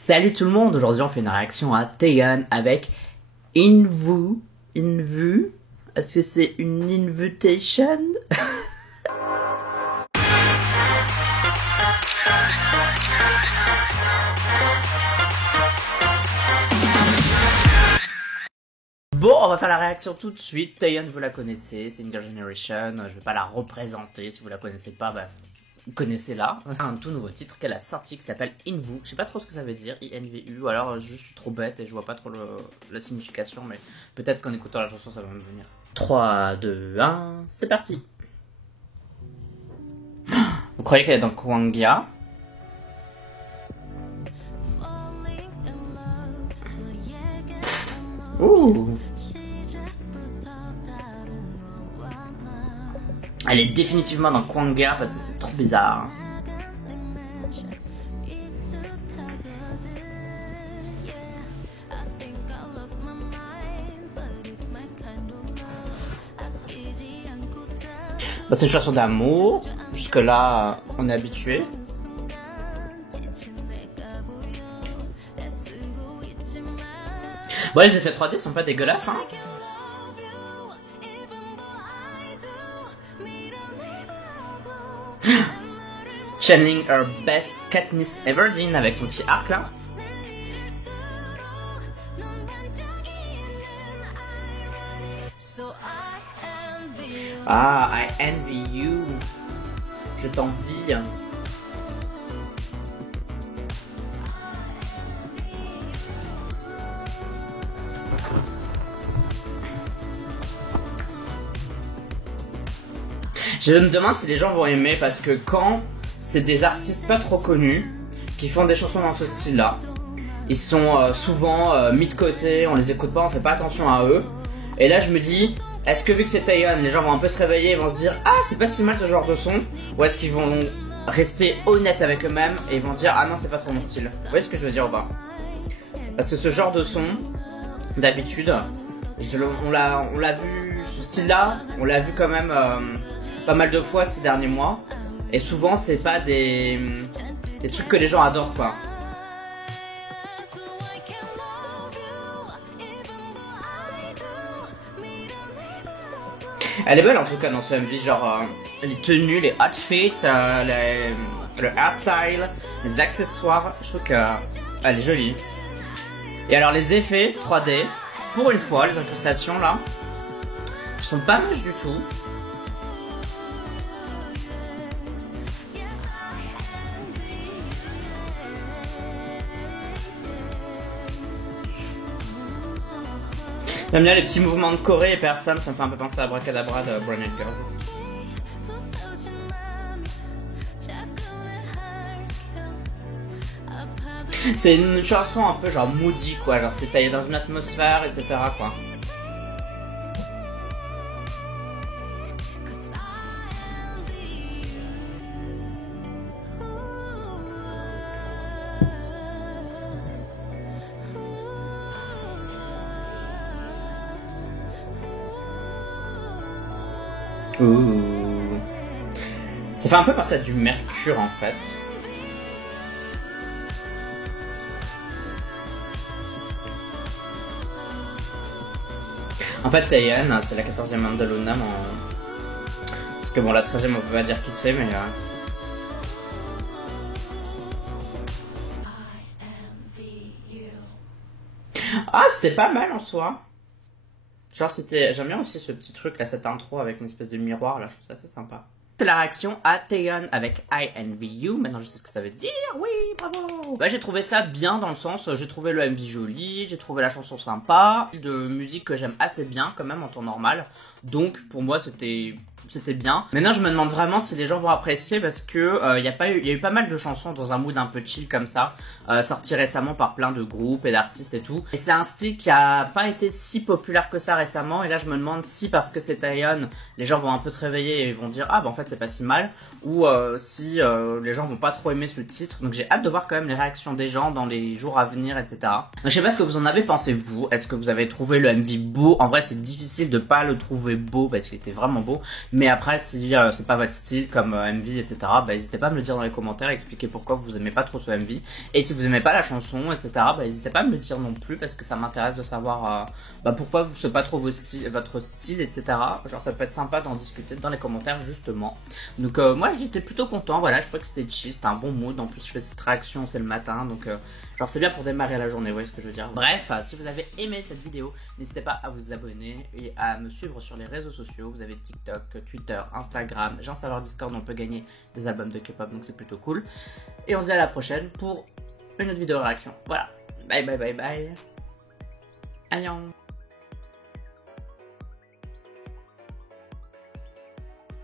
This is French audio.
Salut tout le monde, aujourd'hui on fait une réaction à Taeyeon avec Invu. Invu? Est-ce que c'est une invitation? Bon, on va faire la réaction tout de suite. Taeyeon, vous la connaissez, c'est une Girl Generation. Je vais pas la représenter, si vous la connaissez pas, bah, vous connaissez là. Un tout nouveau titre qu'elle a sorti qui s'appelle Invu. Je sais pas trop ce que ça veut dire, INVU, ou alors je suis trop bête et je vois pas trop la signification, mais peut-être qu'en écoutant la chanson ça va me venir. 3, 2, 1, c'est parti. Vous croyez qu'elle est dans Kwangya? Ouh. Elle est définitivement dans Kwangya parce que c'est trop bizarre. Bah, c'est une chanson d'amour. Jusque là, on est habitué. Bon, les effets 3D sont pas dégueulasses, hein. Channeling her best Katniss Everdeen avec son petit arc là. Ah, I envy you. Je t'envie. Je me demande si les gens vont aimer parce que quand c'est des artistes pas trop connus qui font des chansons dans ce style-là, ils sont souvent mis de côté, on les écoute pas, on fait pas attention à eux. Et là je me dis, est-ce que vu que c'est Taeyeon, les gens vont un peu se réveiller et vont se dire ah c'est pas si mal ce genre de son, ou est-ce qu'ils vont rester honnêtes avec eux-mêmes et ils vont dire ah non c'est pas trop mon style. Vous voyez ce que je veux dire ou pas? Parce que ce genre de son, d'habitude, on l'a vu, ce style-là, on l'a vu quand même pas mal de fois ces derniers mois. Et souvent c'est pas des trucs que les gens adorent quoi. Elle est belle en tout cas dans ce MV, genre les tenues, les outfits, le hairstyle, les accessoires, je trouve qu'elle est jolie. Et alors les effets 3D, pour une fois, les incrustations là, sont pas moches du tout. J'aime bien les petits mouvements de Corée et personne, ça me fait un peu penser à Abracadabra de Brown Eyed Girls. C'est une chanson un peu genre moody quoi, genre c'est taillé dans une atmosphère etc quoi. Ouh. Ça fait un peu penser à du mercure en fait. En fait Taeyeon c'est la 14e membre de Lunam parce que bon la 13e on peut pas dire qui c'est mais Ah c'était pas mal en soi. Genre j'aime bien aussi ce petit truc là, cette intro avec une espèce de miroir là, je trouve ça assez sympa. C'est la réaction à Taeyeon avec I Envy You, maintenant je sais ce que ça veut dire, oui bravo. Bah j'ai trouvé ça bien dans le sens, j'ai trouvé le MV joli, j'ai trouvé la chanson sympa, de musique que j'aime assez bien quand même en temps normal, donc pour moi c'était bien. Maintenant je me demande vraiment si les gens vont apprécier parce que il y a eu pas mal de chansons dans un mood un peu chill comme ça, sorties récemment par plein de groupes et d'artistes et tout. Et c'est un style qui a pas été si populaire que ça récemment, et là je me demande si parce que c'est Taeyeon, les gens vont un peu se réveiller et vont dire ah bah en fait c'est pas si mal, ou si les gens vont pas trop aimer ce titre. Donc j'ai hâte de voir quand même les réactions des gens dans les jours à venir etc. Donc je sais pas ce que vous en avez pensé vous, est-ce que vous avez trouvé le MV beau? En vrai c'est difficile de pas le trouver beau parce qu'il était vraiment beau. Mais après, si c'est pas votre style, comme MV, etc., bah, n'hésitez pas à me le dire dans les commentaires, expliquer pourquoi vous aimez pas trop ce MV. Et si vous aimez pas la chanson, etc., bah, n'hésitez pas à me le dire non plus, parce que ça m'intéresse de savoir bah, pourquoi vous savez pas trop votre style, etc. Genre, ça peut être sympa d'en discuter dans les commentaires, justement. Donc, moi, j'étais plutôt content, voilà, je trouvais que c'était chill, c'était un bon mood. En plus, je fais cette réaction, c'est le matin, donc, genre, c'est bien pour démarrer la journée, vous voyez ce que je veux dire. Bref, si vous avez aimé cette vidéo, n'hésitez pas à vous abonner et à me suivre sur les réseaux sociaux. Vous avez TikTok, Twitter, Instagram. J'ai un serveur Discord où on peut gagner des albums de K-pop, donc c'est plutôt cool. Et on se dit à la prochaine pour une autre vidéo réaction. Voilà. Bye bye bye bye. Annyeong.